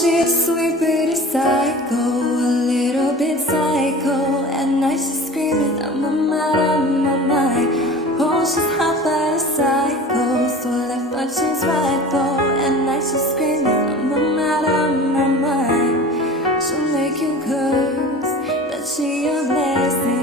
she's a sweet pretty psycho, a little bit psycho. At night she's screaming, I'm on my mind. Oh, she's hot but a psycho, so left but she's right though. At night she's screaming, I'm on my mind. She'll make you curse, but she a blessing.